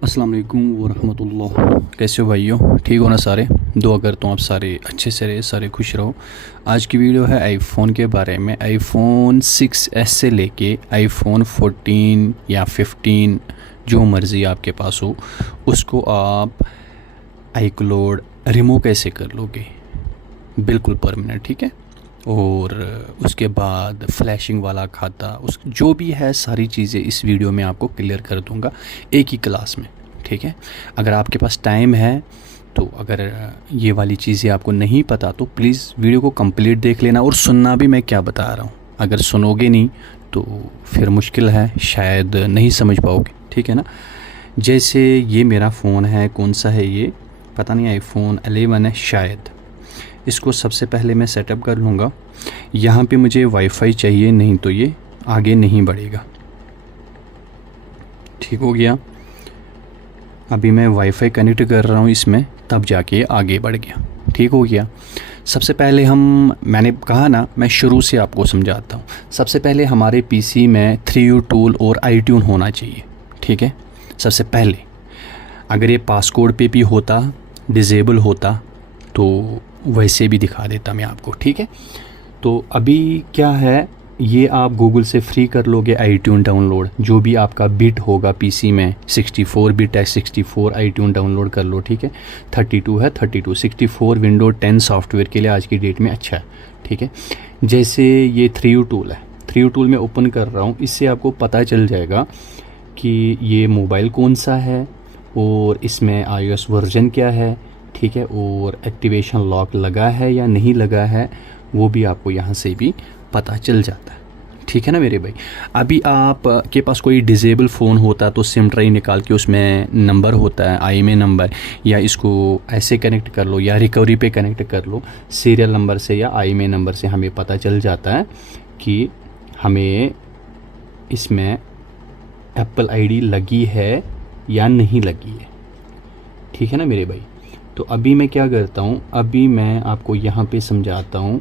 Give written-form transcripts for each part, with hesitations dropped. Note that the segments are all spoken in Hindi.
अस्सलाम वालेकुम वरहमतुल्लाह। कैसे हो भाइयों, ठीक हो ना सारे? दुआ करता हूँ आप सारे अच्छे से रहे, सारे खुश रहो। आज की वीडियो है आईफोन के बारे में। आईफोन 6s से लेके आईफोन 14 या 15 जो मर्ज़ी आपके पास हो, उसको आप आईक्लाउड रिमूव कैसे कर लोगे बिल्कुल परमानेंट, ठीक है। और उसके बाद फ्लैशिंग वाला खाता, उस जो भी है सारी चीज़ें इस वीडियो में आपको क्लियर कर दूंगा एक ही क्लास में, ठीक है। अगर आपके पास टाइम है तो अगर ये वाली चीज़ें आपको नहीं पता तो प्लीज़ वीडियो को कंप्लीट देख लेना और सुनना भी मैं क्या बता रहा हूँ। अगर सुनोगे नहीं तो फिर मुश्किल है, शायद नहीं समझ पाओगे, ठीक है ना। जैसे ये मेरा फ़ोन है, कौन सा है ये पता नहीं, आईफोन 11 है शायद। इसको सबसे पहले मैं सेटअप कर लूँगा। यहाँ पे मुझे वाईफाई चाहिए, नहीं तो ये आगे नहीं बढ़ेगा। ठीक हो गया। अभी मैं वाईफाई कनेक्ट कर रहा हूँ इसमें, तब जाके आगे बढ़ गया। ठीक हो गया। सबसे पहले मैंने कहा ना, मैं शुरू से आपको समझाता हूँ। सबसे पहले हमारे पीसी में 3U टूल और iTunes होना चाहिए, ठीक है। सबसे पहले अगर ये पासकोड पे भी होता, डिज़ेबल होता, तो वैसे भी दिखा देता मैं आपको, ठीक है। तो अभी क्या है, ये आप गूगल से फ्री कर लोगे iTunes डाउनलोड। जो भी आपका बिट होगा पीसी में, 64 बिट है 64 iTunes डाउनलोड कर लो, ठीक है। 32 है 32, 64 विंडो 10 सॉफ्टवेयर के लिए आज की डेट में अच्छा है, ठीक है। जैसे ये 3U टूल है, 3U टूल में ओपन कर रहा हूँ, इससे आपको पता चल जाएगा कि ये मोबाइल कौन सा है और इसमें iOS वर्जन क्या है, ठीक है। और एक्टिवेशन लॉक लगा है या नहीं लगा है वो भी आपको यहाँ से भी पता चल जाता है, ठीक है ना मेरे भाई। अभी आप के पास कोई डिज़ेबल फ़ोन होता तो सिम ट्राई निकाल के उसमें नंबर होता है IMEI नंबर, या इसको ऐसे कनेक्ट कर लो या रिकवरी पे कनेक्ट कर लो सीरियल नंबर से या IMEI नंबर से। हमें पता चल जाता है कि हमें इसमें एप्पल ID लगी है या नहीं लगी है, ठीक है ना मेरे भाई। तो अभी मैं क्या करता हूँ, अभी मैं आपको यहाँ पे समझाता हूँ।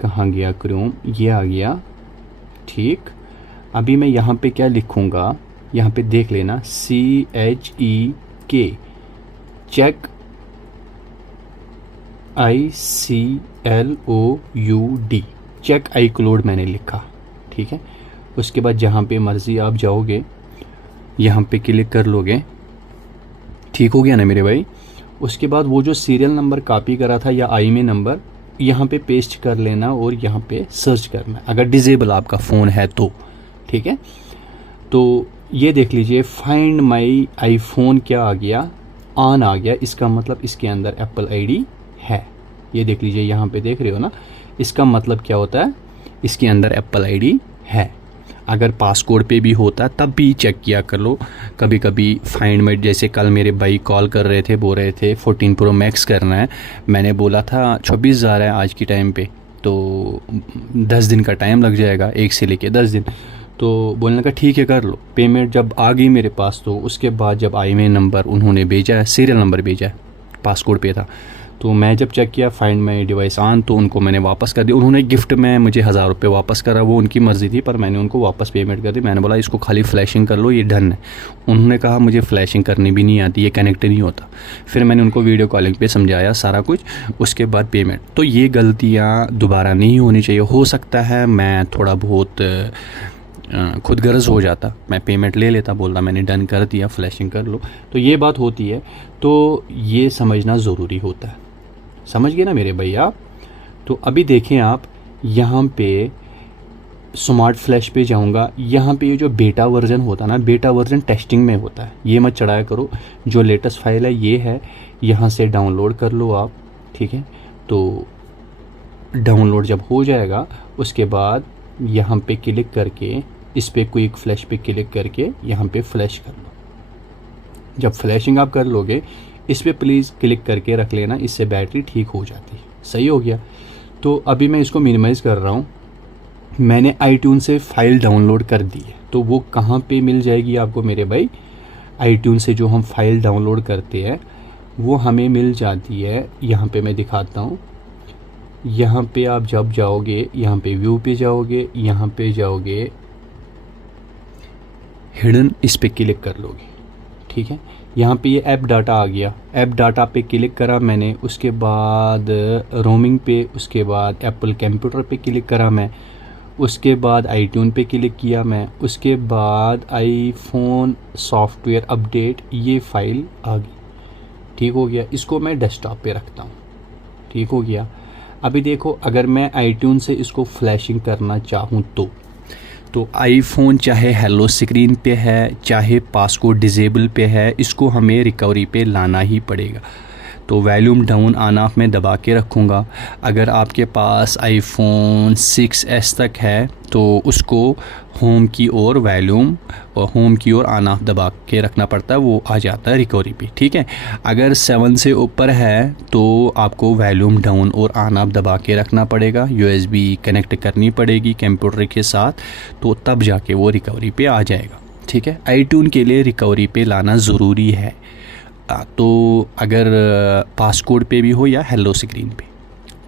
कहाँ गया क्रोम, ये आ गया, ठीक। अभी मैं यहाँ पे क्या लिखूँगा, यहाँ पे देख लेना, CHEK, check ICLOUD, check iCloud मैंने लिखा, ठीक है। उसके बाद जहाँ पे मर्ज़ी आप जाओगे यहाँ पे क्लिक कर लोगे, ठीक हो गया ना मेरे भाई। उसके बाद वो जो सीरियल नंबर कॉपी करा था या IMEI नंबर यहाँ पे पेस्ट कर लेना और यहाँ पे सर्च करना, अगर डिज़ेबल आपका फ़ोन है तो, ठीक है। तो ये देख लीजिए, फाइंड माई आईफोन क्या आ गया, ऑन आ गया। इसका मतलब इसके अंदर एप्पल ID है। ये देख लीजिए, यहाँ पे देख रहे हो ना, इसका मतलब क्या होता है, इसके अंदर एप्पल ID है। अगर पासकोड पे भी होता तब भी चेक किया कर लो। कभी कभी फाइंड माई, जैसे कल मेरे भाई कॉल कर रहे थे, बोल रहे थे 14 Pro Max करना है। मैंने बोला था 24,000 है आज की टाइम पे, तो 10 दिन का टाइम लग जाएगा, 1 से लेके 10 दिन। तो बोलने का ठीक है कर लो। पेमेंट जब आ गई मेरे पास, तो उसके बाद जब IMEI नंबर उन्होंने भेजा है, सीरियल नंबर भेजा है, पासकोड पे था, तो मैं जब चेक किया फाइंड माई डिवाइस ऑन, तो उनको मैंने वापस कर दिया। उन्होंने गिफ्ट में मुझे 1000 रुपये वापस करा, वो उनकी मर्ज़ी थी, पर मैंने उनको वापस पेमेंट कर दी। मैंने बोला इसको खाली फ्लैशिंग कर लो, ये डन है। उन्होंने कहा मुझे फ्लैशिंग करनी भी नहीं आती, ये कनेक्ट नहीं होता। फिर मैंने उनको वीडियो कॉलिंग पे समझाया सारा कुछ, उसके बाद पेमेंट। तो ये गलतियाँ दोबारा नहीं होनी चाहिए। हो सकता है मैं थोड़ा बहुत खुद गर्ज हो जाता, मैं पेमेंट ले लेता, बोलता मैंने डन कर दिया, फ्लैशिंग कर लो। तो ये बात होती है, तो ये समझना ज़रूरी होता है। समझ गए ना मेरे भैया। तो अभी देखें आप, यहाँ पे स्मार्ट फ्लैश पे जाऊँगा, यहाँ पे ये जो बेटा वर्जन होता है ना, बेटा वर्जन टेस्टिंग में होता है, ये मत चढ़ाया करो। जो लेटेस्ट फाइल है ये है, यहाँ से डाउनलोड कर लो आप, ठीक है। तो डाउनलोड जब हो जाएगा, उसके बाद यहाँ पे क्लिक करके इस पर क्विक फ्लैश पे क्लिक करके यहाँ पे फ्लैश कर लो। जब फ्लैशिंग आप कर लोगे, इस पर प्लीज़ क्लिक करके रख लेना, इससे बैटरी ठीक हो जाती है। सही हो गया। तो अभी मैं इसको मिनिमाइज़ कर रहा हूँ। मैंने iTunes से फ़ाइल डाउनलोड कर दी है, तो वो कहाँ पे मिल जाएगी आपको मेरे भाई, iTunes से जो हम फाइल डाउनलोड करते हैं वो हमें मिल जाती है। यहाँ पे मैं दिखाता हूँ। यहाँ पे आप जब जाओगे, यहाँ पे व्यू पे जाओगे, यहाँ पे जाओगे हिडन, इस पर क्लिक कर लोगे, ठीक है। यहाँ पे ये ऐप डाटा आ गया, ऐप डाटा पे क्लिक करा मैंने, उसके बाद रोमिंग पे, उसके बाद एप्पल कंप्यूटर पे क्लिक करा मैं, उसके बाद आईट्यून पे क्लिक किया मैं, उसके बाद आईफोन सॉफ्टवेयर अपडेट, ये फ़ाइल आ गई। ठीक हो गया। इसको मैं डेस्कटॉप पे रखता हूँ। ठीक हो गया। अभी देखो, अगर मैं आईट्यून से इसको फ्लैशिंग करना चाहूँ तो आईफोन चाहे हेलो स्क्रीन पे है, चाहे पासकोड डिजेबल पे है, इसको हमें रिकवरी पे लाना ही पड़ेगा। तो वॉल्यूम डाउन ऑन ऑफ में दबा के रखूँगा। अगर आपके पास आईफोन 6s तक है तो उसको होम की ओर वॉल्यूम और होम की ओर ऑन ऑफ दबा के रखना पड़ता है, वो आ जाता है रिकवरी पे। ठीक है। अगर 7 से ऊपर है तो आपको वॉल्यूम डाउन और ऑन ऑफ दबा के रखना पड़ेगा, USB कनेक्ट करनी पड़ेगी कंप्यूटर के साथ, तो तब जाके वो रिकवरी पे आ जाएगा। ठीक है। आईट्यून के लिए रिकवरी पे लाना ज़रूरी है। तो अगर पासकोड पे भी हो या हेलो स्क्रीन पे।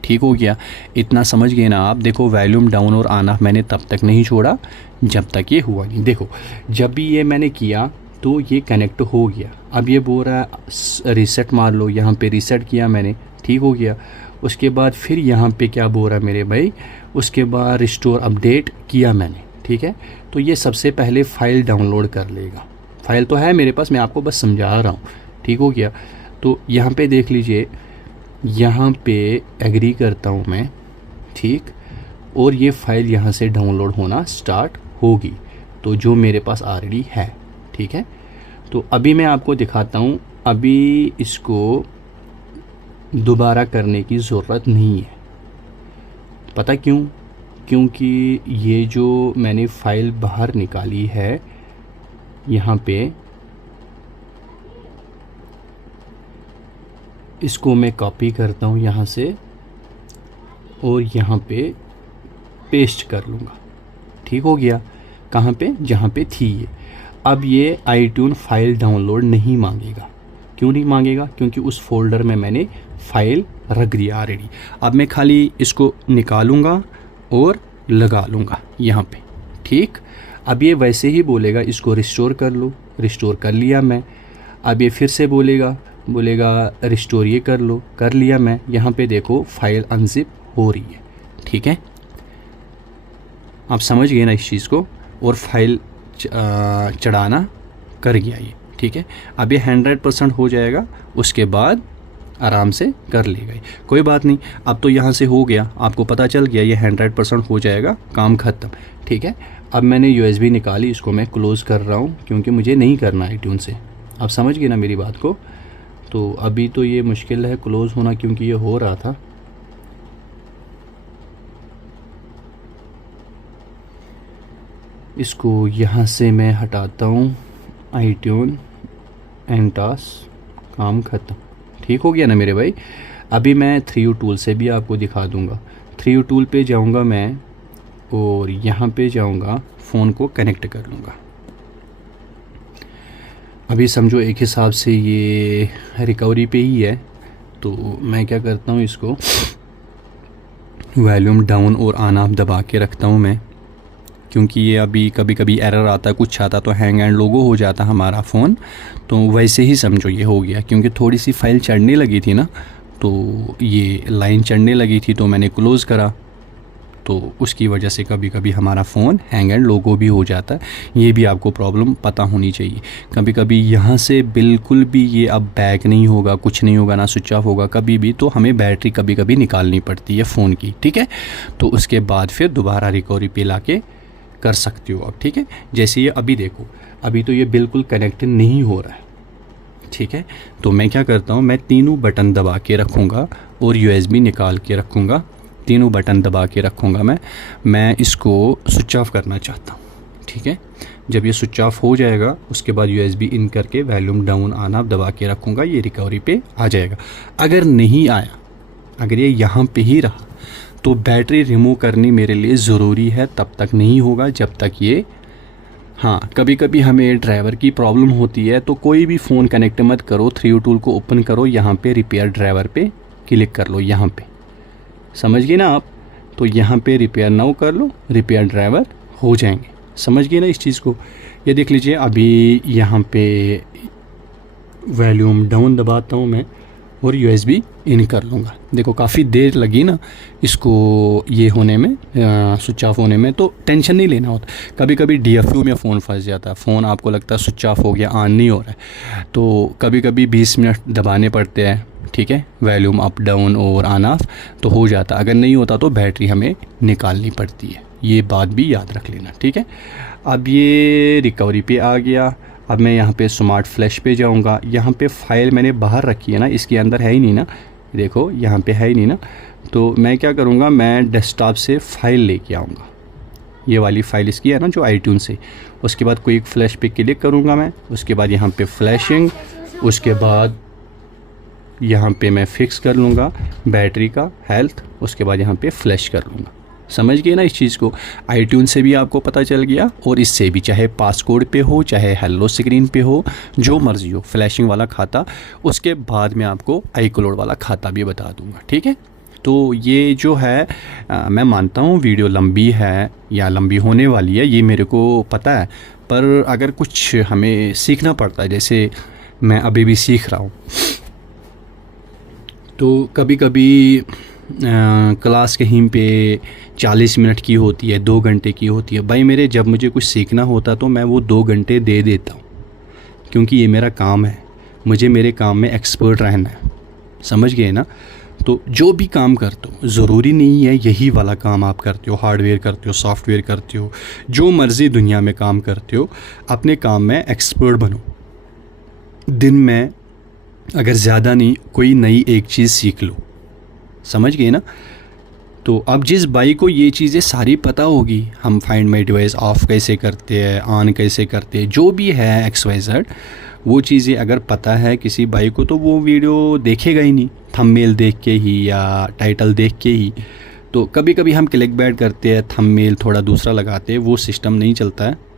ठीक हो गया। इतना समझ गए ना आप। देखो, वॉल्यूम डाउन और ऑन ऑफ मैंने तब तक नहीं छोड़ा जब तक ये हुआ नहीं। देखो, जब भी ये मैंने किया तो ये कनेक्ट हो गया। अब ये बोल रहा है रीसेट मार लो, यहाँ पे रीसेट किया मैंने। ठीक हो गया। उसके बाद फिर यहाँ पे क्या बोल रहा है मेरे भाई, उसके बाद रिस्टोर अपडेट किया मैंने। ठीक है। तो ये सबसे पहले फ़ाइल डाउनलोड कर लेगा। फ़ाइल तो है मेरे पास, मैं आपको बस समझा रहा हूँ। ठीक हो गया। तो यहाँ पे देख लीजिए, यहाँ पे एग्री करता हूँ मैं। ठीक। और ये फ़ाइल यहाँ से डाउनलोड होना स्टार्ट होगी, तो जो मेरे पास ऑलरेडी है। ठीक है। तो अभी मैं आपको दिखाता हूँ। अभी इसको दोबारा करने की ज़रूरत नहीं है। पता क्यों? क्योंकि ये जो मैंने फ़ाइल बाहर निकाली है, यहाँ पे इसको मैं कॉपी करता हूँ यहाँ से और यहाँ पे पेस्ट कर लूँगा। ठीक हो गया। कहाँ पे? जहाँ पे थी ये। अब ये आईट्यून फ़ाइल डाउनलोड नहीं मांगेगा। क्यों नहीं मांगेगा? क्योंकि उस फोल्डर में मैंने फ़ाइल रख दिया ऑलरेडी। अब मैं खाली इसको निकालूँगा और लगा लूँगा यहाँ पे। ठीक। अब ये वैसे ही बोलेगा इसको रिस्टोर कर लो। रिस्टोर कर लिया मैं। अब ये फिर से बोलेगा रिस्टोर ये कर लो। कर लिया मैं। यहाँ पे देखो फ़ाइल अनजिप हो रही है। ठीक है। आप समझ गए ना इस चीज़ को। और फाइल चढ़ाना कर गया ये। ठीक है। अब ये 100% हो जाएगा, उसके बाद आराम से कर लेगा। कोई बात नहीं, अब तो यहाँ से हो गया, आपको पता चल गया ये 100% हो जाएगा, काम ख़त्म। ठीक है। अब मैंने USB निकाली, इसको मैं क्लोज़ कर रहा हूँ क्योंकि मुझे नहीं करना आईट्यून से। आप समझ गए ना मेरी बात को। तो अभी तो ये मुश्किल है क्लोज़ होना, क्योंकि ये हो रहा था। इसको यहाँ से मैं हटाता हूँ, आईट्यून एंटास, काम ख़त्म। ठीक हो गया ना मेरे भाई। अभी मैं 3U टूल से भी आपको दिखा दूँगा। 3U टूल पे जाऊँगा मैं और यहाँ पे जाऊँगा, फ़ोन को कनेक्ट कर लूँगा। अभी समझो एक हिसाब से ये रिकवरी पे ही है। तो मैं क्या करता हूँ, इसको वॉल्यूम डाउन और ऑन ऑफ दबा के रखता हूँ मैं, क्योंकि ये अभी कभी कभी एरर आता है, कुछ आता तो हैंग एंड लोगो हो जाता हमारा फ़ोन। तो वैसे ही समझो ये हो गया, क्योंकि थोड़ी सी फाइल चढ़ने लगी थी ना, तो ये लाइन चढ़ने लगी थी, तो मैंने क्लोज़ करा, तो उसकी वजह से कभी कभी हमारा फ़ोन हैंग एंड लोगो भी हो जाता है। ये भी आपको प्रॉब्लम पता होनी चाहिए। कभी कभी यहाँ से बिल्कुल भी ये अब बैक नहीं होगा, कुछ नहीं होगा, ना स्विच ऑफ होगा कभी भी, तो हमें बैटरी कभी कभी निकालनी पड़ती है फ़ोन की। ठीक है। तो उसके बाद फिर दोबारा रिकवरी पे ला के कर सकते हो आप। ठीक है। जैसे ये अभी देखो, अभी तो ये बिल्कुल कनेक्ट नहीं हो रहा है। ठीक है। तो मैं क्या करता हूँ, मैं तीनों बटन दबा के रखूँगा और USB निकाल के रखूँगा। तीनों बटन दबा के रखूँगा मैं इसको स्विच ऑफ करना चाहता हूँ। ठीक है। जब ये स्विच ऑफ हो जाएगा, उसके बाद USB इन करके वॉल्यूम डाउन ऑन ऑफ दबा के रखूँगा, ये रिकवरी पे आ जाएगा। अगर नहीं आया, अगर ये यहाँ पे ही रहा, तो बैटरी रिमूव करनी मेरे लिए ज़रूरी है। तब तक नहीं होगा जब तक ये, हाँ, कभी कभी हमें ड्राइवर की प्रॉब्लम होती है, तो कोई भी फ़ोन कनेक्ट मत करो, 3U टूल को ओपन करो, यहाँ पे रिपेयर ड्राइवर पे क्लिक कर लो। यहाँ पे समझ गए ना आप। तो यहाँ पे रिपेयर नाउ कर लो, रिपेयर ड्राइवर हो जाएंगे। समझ गए ना इस चीज़ को। ये देख लीजिए, अभी यहाँ पे वॉल्यूम डाउन दबाता हूँ मैं और USB इन कर लूँगा। देखो काफ़ी देर लगी ना इसको ये होने में, स्विच ऑफ होने में, तो टेंशन नहीं लेना होता। कभी कभी DFU में फ़ोन फंस जाता है, फ़ोन आपको लगता है स्विच ऑफ हो गया, ऑन नहीं हो रहा है, तो कभी कभी 20 मिनट दबाने पड़ते हैं, ठीक है, वॉल्यूम अप डाउन और ऑन ऑफ तो हो जाता। अगर नहीं होता तो बैटरी हमें निकालनी पड़ती है, ये बात भी याद रख लेना, ठीक है। अब ये रिकवरी पे आ गया। अब मैं यहाँ पे स्मार्ट फ्लैश पे जाऊँगा। यहाँ पे फ़ाइल मैंने बाहर रखी है ना, इसके अंदर है ही नहीं ना, देखो यहाँ पे है ही नहीं ना, तो मैं क्या करूँगा, मैं डेस्कटॉप से फ़ाइल लेके आऊँगा। ये वाली फ़ाइल इसकी है ना जो iTunes से, उसके बाद क्विक फ्लैश पे क्लिक करूँगा मैं, उसके बाद यहाँ पे फ्लैशिंग, उसके बाद यहाँ पे मैं फ़िक्स कर लूँगा बैटरी का हेल्थ, उसके बाद यहाँ पे फ्लैश कर लूँगा। समझ गए ना इस चीज़ को। iTunes से भी आपको पता चल गया और इससे भी, चाहे पासकोड पे हो चाहे हेलो स्क्रीन पे हो, जो मर्ज़ी हो, फ्लैशिंग वाला खाता, उसके बाद मैं आपको iCloud वाला खाता भी बता दूंगा, ठीक है। तो ये जो है मैं मानता हूँ वीडियो लंबी है या लंबी होने वाली है, ये मेरे को पता है, पर अगर कुछ हमें सीखना पड़ता है, जैसे मैं अभी भी सीख रहा हूँ, तो कभी कभी क्लास कहीं पे 40 मिनट की होती है, 2 घंटे की होती है। भाई मेरे, जब मुझे कुछ सीखना होता तो मैं वो 2 घंटे दे देता हूँ, क्योंकि ये मेरा काम है, मुझे मेरे काम में एक्सपर्ट रहना है। समझ गए ना। तो जो भी काम करते हो, ज़रूरी नहीं है यही वाला काम आप करते हो, हार्डवेयर करते हो, सॉफ्टवेयर करते हो, जो मर्ज़ी दुनिया में काम करते हो, अपने काम में एक्सपर्ट बनो। दिन में अगर ज़्यादा नहीं, कोई नई एक चीज़ सीख लो। समझ गए ना। तो अब जिस भाई को ये चीज़ें सारी पता होगी, हम फाइंड माई डिवाइस ऑफ़ कैसे करते हैं, ऑन कैसे करते हैं, जो भी है XYZ, वो चीज़ें अगर पता है किसी भाई को, तो वो वीडियो देखेगा ही नहीं थंबनेल देख के ही या टाइटल देख के ही। तो कभी कभी हम क्लिक बैट करते हैं, थंबनेल थोड़ा दूसरा लगाते हैं, वो सिस्टम नहीं चलता है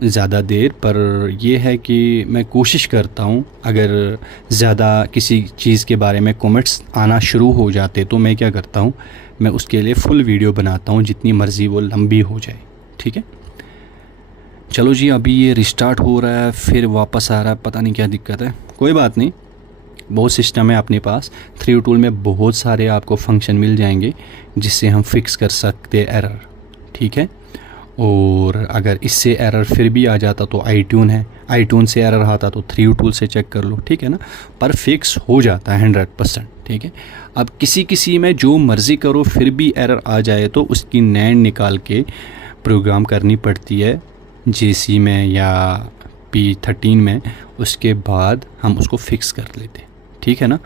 ज़्यादा देर। पर यह है कि मैं कोशिश करता हूँ, अगर ज़्यादा किसी चीज़ के बारे में कमेंट्स आना शुरू हो जाते तो मैं क्या करता हूँ, मैं उसके लिए फुल वीडियो बनाता हूँ, जितनी मर्ज़ी वो लंबी हो जाए, ठीक है। चलो जी, अभी ये रिस्टार्ट हो रहा है, फिर वापस आ रहा है, पता नहीं क्या दिक्कत है, कोई बात नहीं, बहुत सिस्टम है अपने पास। 3 टूल में बहुत सारे आपको फंक्शन मिल जाएंगे जिससे हम फिक्स कर सकते हैं एरर, ठीक है। और अगर इससे एरर फिर भी आ जाता तो iTunes है, iTunes से एरर आता तो 3 टूल से चेक कर लो, ठीक है ना। पर फिक्स हो जाता है 100%, ठीक है। अब किसी में जो मर्ज़ी करो फिर भी एरर आ जाए तो उसकी नैंड निकाल के प्रोग्राम करनी पड़ती है JC में या P13 में, उसके बाद हम उसको फिक्स कर लेते, ठीक है ना।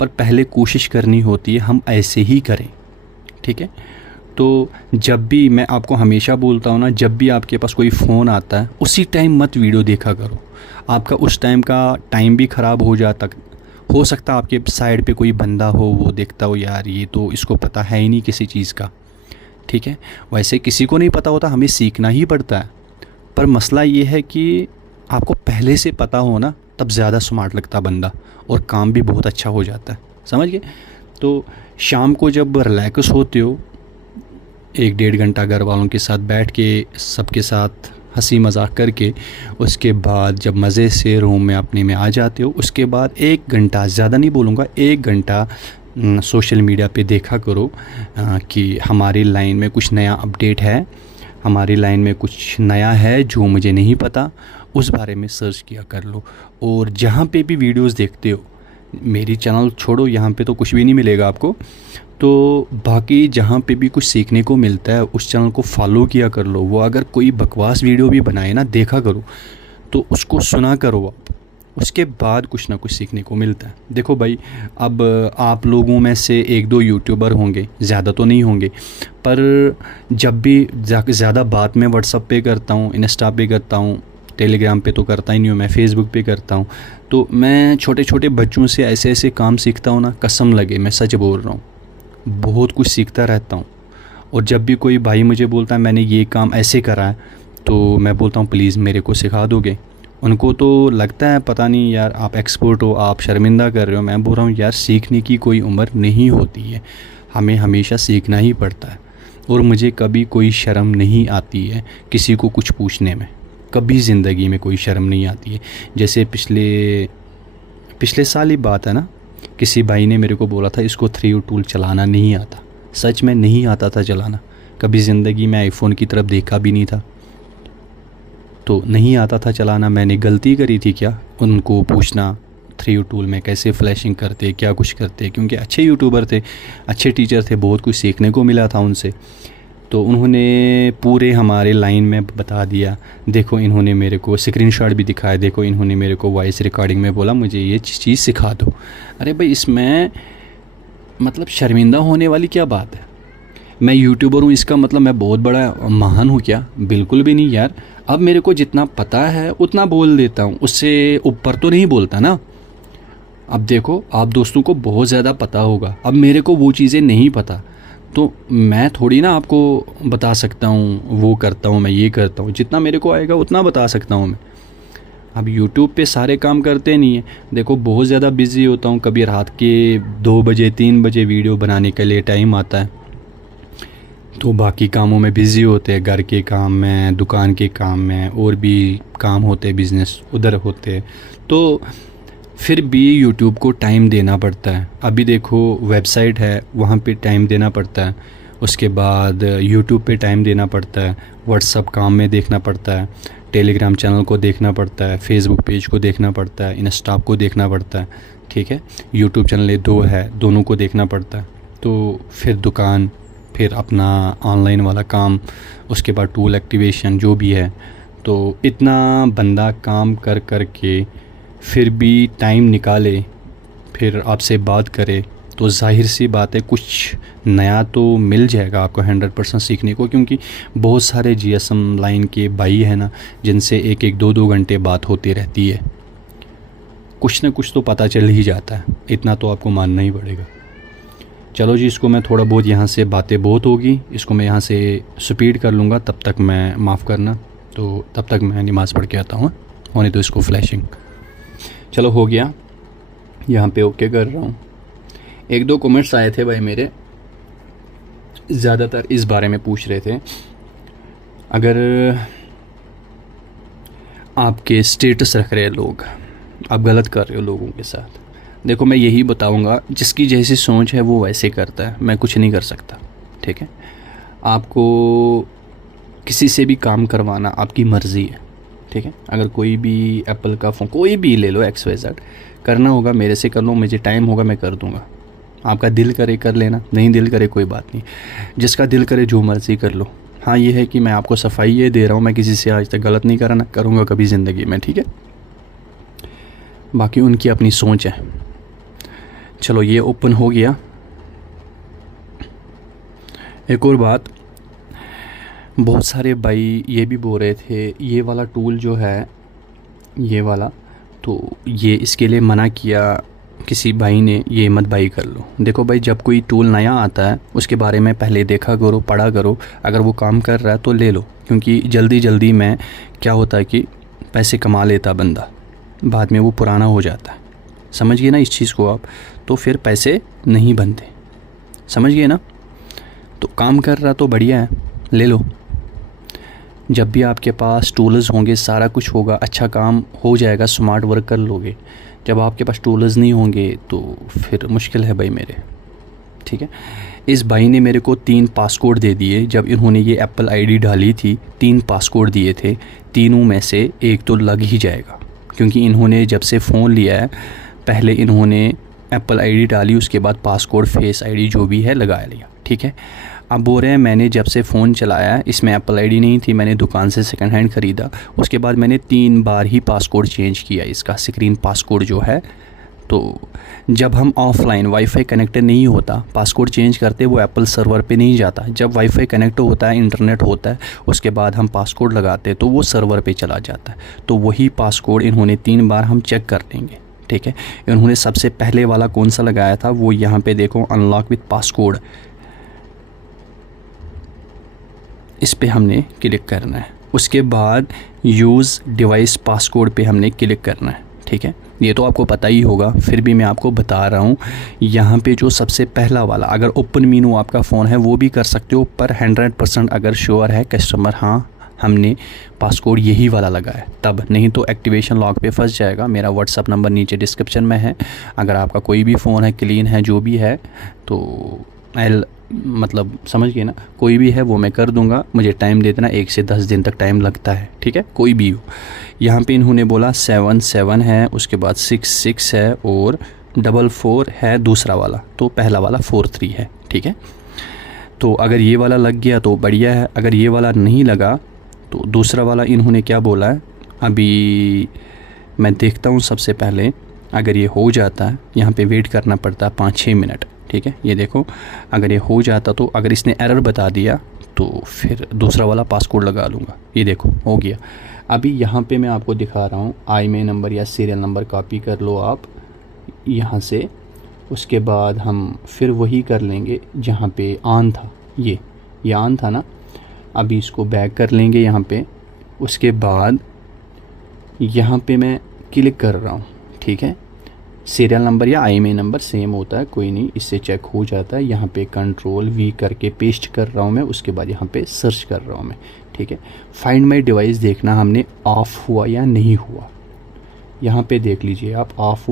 पर पहले कोशिश करनी होती है हम ऐसे ही करें, ठीक है। तो जब भी, मैं आपको हमेशा बोलता हूँ ना, जब भी आपके पास कोई फ़ोन आता है उसी टाइम मत वीडियो देखा करो, आपका उस टाइम का टाइम भी ख़राब हो जाता। हो सकता है आपके साइड पे कोई बंदा हो, वो देखता हो यार ये तो इसको पता है ही नहीं किसी चीज़ का, ठीक है। वैसे किसी को नहीं पता होता, हमें सीखना ही पड़ता है। पर मसला ये है कि आपको पहले से पता हो ना, तब ज़्यादा स्मार्ट लगता बंदा और काम भी बहुत अच्छा हो जाता है, समझ गए। तो शाम को जब रिलैक्स होते हो, 1-1.5 घंटा घर वालों के साथ बैठ के सबके साथ हंसी मजाक करके, उसके बाद जब मज़े से रूम में अपने में आ जाते हो, उसके बाद 1 घंटा, ज़्यादा नहीं बोलूँगा, 1 घंटा सोशल मीडिया पे देखा करो कि हमारी लाइन में कुछ नया अपडेट है, हमारी लाइन में कुछ नया है जो मुझे नहीं पता, उस बारे में सर्च किया कर लो। और जहाँ पे भी वीडियोस देखते हो, मेरी चैनल छोड़ो, यहाँ पे तो कुछ भी नहीं मिलेगा आपको, तो बाकी जहाँ पे भी कुछ सीखने को मिलता है उस चैनल को फॉलो किया कर लो। वो अगर कोई बकवास वीडियो भी बनाए ना, देखा करो, तो उसको सुना करो आप, उसके बाद कुछ ना कुछ सीखने को मिलता है। देखो भाई, अब आप लोगों में से 1-2 यूट्यूबर होंगे, ज़्यादा तो नहीं होंगे, पर जब भी ज़्यादा बात मैं व्हाट्सअप पे करता हूँ, इंस्टा पे करता हूँ, टेलीग्राम पे तो करता ही नहीं हूँ, मैं फेसबुक पे करता हूँ, तो मैं छोटे छोटे बच्चों से ऐसे ऐसे काम सीखता हूँ ना, कसम लगे मैं सच बोल रहा हूँ, बहुत कुछ सीखता रहता हूँ। और जब भी कोई भाई मुझे बोलता है मैंने ये काम ऐसे करा है, तो मैं बोलता हूँ प्लीज़ मेरे को सिखा दोगे। उनको तो लगता है पता नहीं यार आप एक्सपर्ट हो, आप शर्मिंदा कर रहे हो। मैं बोल रहा हूँ यार सीखने की कोई उम्र नहीं होती है, हमें हमेशा सीखना ही पड़ता है। और मुझे कभी कोई शर्म नहीं आती है किसी को कुछ पूछने में, कभी ज़िंदगी में कोई शर्म नहीं आती है। जैसे पिछले साल ही बात है ना, किसी भाई ने मेरे को बोला था इसको 3U टूल चलाना नहीं आता। सच में नहीं आता था चलाना, कभी ज़िंदगी में आईफोन की तरफ देखा भी नहीं था, तो नहीं आता था चलाना। मैंने गलती करी थी क्या उनको पूछना 3U टूल में कैसे फ्लैशिंग करते, क्या कुछ करते, क्योंकि अच्छे यूट्यूबर थे, अच्छे टीचर थे, बहुत कुछ सीखने को मिला था उनसे। तो उन्होंने पूरे हमारे लाइन में बता दिया। देखो इन्होंने मेरे को स्क्रीनशॉट भी दिखाया, देखो इन्होंने मेरे को वॉइस रिकॉर्डिंग में बोला मुझे ये चीज़ सिखा दो। अरे भाई इसमें मतलब शर्मिंदा होने वाली क्या बात है? मैं यूट्यूबर हूँ इसका मतलब मैं बहुत बड़ा महान हूँ क्या? बिल्कुल भी नहीं यार। अब मेरे को जितना पता है उतना बोल देता हूँ, उससे ऊपर तो नहीं बोलता ना। अब देखो आप दोस्तों को बहुत ज़्यादा पता होगा, अब मेरे को वो चीज़ें नहीं पता, तो मैं थोड़ी ना आपको बता सकता हूँ वो करता हूँ मैं, ये करता हूँ। जितना मेरे को आएगा उतना बता सकता हूँ मैं। अब यूट्यूब पे सारे काम करते नहीं है। देखो बहुत ज़्यादा बिज़ी होता हूँ, कभी रात के 2 बजे 3 बजे वीडियो बनाने के लिए टाइम आता है, तो बाकी कामों में बिज़ी होते हैं, घर के काम में, दुकान के काम में, और भी काम होते हैं, बिज़नेस उधर होते हैं, तो फिर भी यूट्यूब को टाइम देना पड़ता है। अभी देखो वेबसाइट है वहाँ पे टाइम देना पड़ता है, उसके बाद यूट्यूब पे टाइम देना पड़ता है, व्हाट्सअप काम में देखना पड़ता है, टेलीग्राम चैनल को देखना पड़ता है, फेसबुक पेज को देखना पड़ता है, इंस्टा को देखना पड़ता है, ठीक है। यूट्यूब चैनल 2 है, दोनों को देखना पड़ता है। तो फिर दुकान, फिर अपना ऑनलाइन वाला काम, उसके बाद टूल एक्टिवेशन जो भी है। तो इतना बंदा काम कर कर के फिर भी टाइम निकाले, फिर आपसे बात करे, तो जाहिर सी बात है कुछ नया तो मिल जाएगा आपको 100% सीखने को। क्योंकि बहुत सारे GSM लाइन के भाई हैं ना, जिनसे 1-1 2-2 घंटे बात होती रहती है, कुछ ना कुछ तो पता चल ही जाता है, इतना तो आपको मानना ही पड़ेगा। चलो जी, इसको मैं थोड़ा बहुत यहाँ से बातें बहुत होगी, इसको मैं यहाँ से स्पीड कर लूँगा, तब तक मैं माफ़ करना, तो तब तक मैं नमाज़ पढ़ के आता हूँ, होने तो इसको फ्लैशिंग। चलो हो गया, यहाँ पे ओके कर रहा हूँ। 1-2 कमेंट्स आए थे भाई मेरे, ज़्यादातर इस बारे में पूछ रहे थे, अगर आपके स्टेटस रख रहे लोग, आप गलत कर रहे हो लोगों के साथ। देखो मैं यही बताऊंगा, जिसकी जैसी सोच है वो वैसे करता है, मैं कुछ नहीं कर सकता, ठीक है। आपको किसी से भी काम करवाना आपकी मर्ज़ी है, ठीक है। अगर कोई भी एप्पल का फ़ोन कोई भी ले लो, XYZ, करना होगा मेरे से कर लो, मुझे टाइम होगा मैं कर दूंगा। आपका दिल करे कर लेना, नहीं दिल करे कोई बात नहीं, जिसका दिल करे जो मर्ज़ी कर लो। हाँ ये है कि मैं आपको सफाई ये दे रहा हूँ, मैं किसी से आज तक गलत नहीं करूँगा कभी ज़िंदगी में, ठीक है। बाकी उनकी अपनी सोच है। चलो ये ओपन हो गया। एक और बात, बहुत सारे भाई ये भी बोल रहे थे ये वाला टूल जो है, ये वाला, तो ये इसके लिए मना किया किसी भाई ने, ये मत बाई कर लो। देखो भाई, जब कोई टूल नया आता है उसके बारे में पहले देखा करो, पढ़ा करो, अगर वो काम कर रहा है तो ले लो। क्योंकि जल्दी जल्दी में क्या होता है कि पैसे कमा लेता बंदा, बाद में वो पुराना हो जाता है। समझ गए ना इस चीज़ को आप? तो फिर पैसे नहीं बनते, समझ गए ना? तो काम कर रहा तो बढ़िया है, ले लो। जब भी आपके पास टूल्स होंगे, सारा कुछ होगा, अच्छा काम हो जाएगा, स्मार्ट वर्क कर लोगे। जब आपके पास टूल्स नहीं होंगे तो फिर मुश्किल है भाई मेरे, ठीक है। इस भाई ने मेरे को 3 पासकोड दे दिए। जब इन्होंने ये एप्पल आईडी डाली थी, 3 पासकोड दिए थे, तीनों में से एक तो लग ही जाएगा। क्योंकि इन्होंने जब से फ़ोन लिया है, पहले इन्होंने एप्पल आईडी डाली, उसके बाद पासकोड फेस आईडी जो भी है लगा लिया, ठीक है। अब बोल रहे हैं मैंने जब से फ़ोन चलाया इसमें एप्पल आईडी नहीं थी, मैंने दुकान से सेकंड हैंड ख़रीदा, उसके बाद मैंने 3 बार ही पासकोड चेंज किया, इसका स्क्रीन पासकोड जो है। तो जब हम ऑफलाइन वाईफाई कनेक्टेड नहीं होता, पासकोड चेंज करते, वो एप्पल सर्वर पे नहीं जाता। जब वाईफाई कनेक्ट होता है, इंटरनेट होता है, उसके बाद हम पासकोड लगाते तो वो सर्वर पे चला जाता है। तो वही पासकोड इन्होंने 3 बार हम चेक कर लेंगे, ठीक है। इन्होंने सबसे पहले वाला कौन सा लगाया था, वो यहाँ पे देखो, अनलॉक विथ पासकोड, इस पे हमने क्लिक करना है। उसके बाद यूज़ डिवाइस पासकोड पे हमने क्लिक करना है, ठीक है। ये तो आपको पता ही होगा, फिर भी मैं आपको बता रहा हूँ। यहाँ पे जो सबसे पहला वाला, अगर ओपन मीनू आपका फ़ोन है वो भी कर सकते हो, पर 100% अगर श्योर है कस्टमर हाँ हमने पासकोड यही वाला लगाया तब, नहीं तो एक्टिवेशन लॉक पे फंस जाएगा। मेरा व्हाट्सअप नंबर नीचे डिस्क्रिप्शन में है। अगर आपका कोई भी फ़ोन है, क्लीन है, जो भी है, तो मतलब समझ गए ना, कोई भी है वो मैं कर दूंगा। मुझे टाइम दे देना, 1 से 10 दिन तक टाइम लगता है, ठीक है, कोई भी हो। यहाँ पे इन्होंने बोला 77 है, उसके बाद 66 है और 44 है दूसरा वाला, तो पहला वाला 43 है, ठीक है। तो अगर ये वाला लग गया तो बढ़िया है, अगर ये वाला नहीं लगा तो दूसरा वाला इन्होंने क्या बोला है अभी मैं देखता हूँ। सबसे पहले अगर ये हो जाता है, यहाँ पे वेट करना पड़ता है 5-6 मिनट, ठीक है। ये देखो, अगर ये हो जाता तो अगर इसने एरर बता दिया तो फिर दूसरा वाला पासकोड लगा लूँगा। ये देखो हो गया। अभी यहाँ पे मैं आपको दिखा रहा हूँ, IMEI नंबर या सीरियल नंबर कॉपी कर लो आप यहाँ से। उसके बाद हम फिर वही कर लेंगे जहाँ पे ऑन था, ये ऑन था ना। अभी इसको बैक कर लेंगे यहाँ पे। उसके बाद यहाँ पे मैं क्लिक कर रहा हूँ, ठीक है। सीरियल नंबर या IMEI नंबर सेम होता है, कोई नहीं, इससे चेक हो जाता है। यहाँ पे Ctrl+V करके पेस्ट कर रहा हूँ मैं। उसके बाद यहाँ पे सर्च कर रहा हूँ मैं, ठीक है। फाइंड माई डिवाइस देखना हमने ऑफ़ हुआ या नहीं हुआ। यहाँ पे देख लीजिए आप, ऑफ़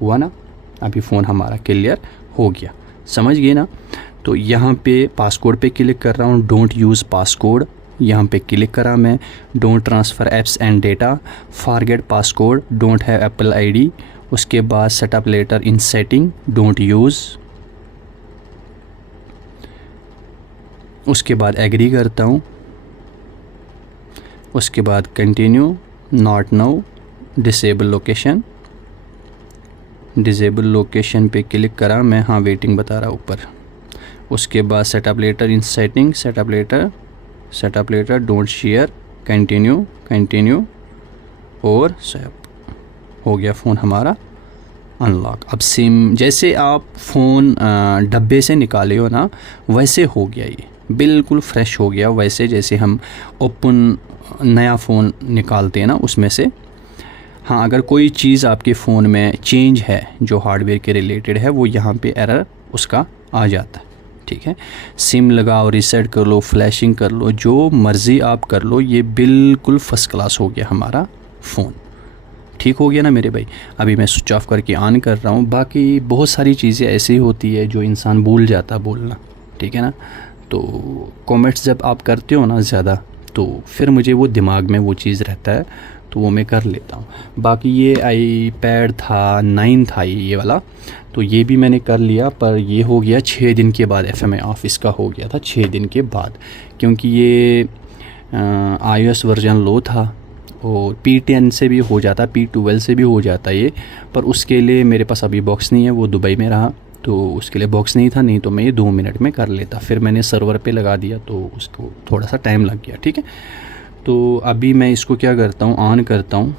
हुआ ना। अभी फ़ोन हमारा क्लियर हो गया, समझ गए ना। तो यहाँ पे पासकोड पे क्लिक कर रहा हूँ, डोंट यूज़ पासकोड, यहाँ पे क्लिक करा मैं। Don't transfer apps and data, forget passcode, don't have Apple ID। उसके बाद setup later in setting, don't use. उसके बाद एग्री करता हूँ। उसके बाद continue, not now, disable location. Disable location पे क्लिक करा मैं, हाँ वेटिंग बता रहा ऊपर। उसके बाद setup later in setting, setup later don't share, continue और सेव। हो गया फ़ोन हमारा अनलॉक। अब सिम जैसे आप फ़ोन डब्बे से निकाले हो ना, वैसे हो गया, ये बिल्कुल फ्रेश हो गया, वैसे जैसे हम ओपन नया फ़ोन निकालते हैं ना उसमें से। हाँ, अगर कोई चीज़ आपके फ़ोन में चेंज है जो हार्डवेयर के रिलेटेड है, वो यहाँ पे एरर उसका आ जाता है, ठीक है। सिम लगाओ, रीसेट कर लो, फ्लैशिंग कर लो, जो मर्ज़ी आप कर लो, ये बिल्कुल फ़र्स्ट क्लास हो गया हमारा फ़ोन। ठीक हो गया ना मेरे भाई। अभी मैं स्विच ऑफ करके ऑन कर रहा हूँ। बाकी बहुत सारी चीज़ें ऐसी होती है जो इंसान भूल जाता बोलना, ठीक है ना। तो कमेंट्स जब आप करते हो ना ज़्यादा, तो फिर मुझे वो दिमाग में वो चीज़ रहता है, तो वो मैं कर लेता हूँ। बाकी ये iPad था 9 था ये वाला, तो ये भी मैंने कर लिया, पर ये हो गया 6 दिन के बाद। FMI ऑफ इसका हो गया था 6 दिन के बाद, क्योंकि ये iOS वर्जन लो था और P10 से भी हो जाता, P12 से भी हो जाता ये, पर उसके लिए मेरे पास अभी बॉक्स नहीं है, वो दुबई में रहा, तो उसके लिए बॉक्स नहीं था, नहीं तो मैं ये 2 मिनट में कर लेता। फिर मैंने सर्वर पे लगा दिया तो उसको थोड़ा सा टाइम लग गया, ठीक है। तो अभी मैं इसको क्या करता हूँ, ऑन करता हूँ,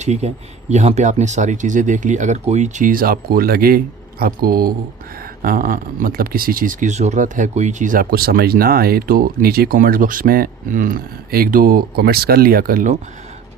ठीक है। यहाँ पे आपने सारी चीज़ें देख ली। अगर कोई चीज़ आपको लगे, आपको मतलब किसी चीज़ की ज़रूरत है, कोई चीज़ आपको समझ ना आए, तो नीचे कमेंट्स बॉक्स में 1-2 कमेंट्स कर लिया कर लो,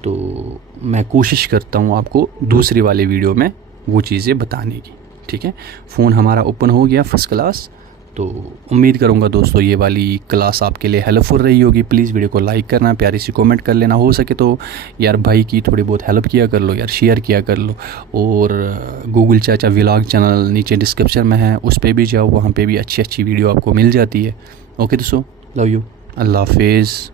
तो मैं कोशिश करता हूँ आपको दूसरी वाले वीडियो में वो चीज़ें बताने की, ठीक है। फ़ोन हमारा ओपन हो गया फर्स्ट क्लास। तो उम्मीद करूँगा दोस्तों ये वाली क्लास आपके लिए हेल्पफुल रही होगी। प्लीज़ वीडियो को लाइक करना, प्यारी सी कमेंट कर लेना, हो सके तो यार भाई की थोड़ी बहुत हेल्प किया कर लो यार, शेयर किया कर लो। और गूगल चाचा व्लॉग चैनल नीचे डिस्क्रिप्शन में है, उस पर भी जाओ, वहाँ पे भी अच्छी अच्छी वीडियो आपको मिल जाती है। ओके दोस्तों, लव यू, अल्लाह हाफिज़।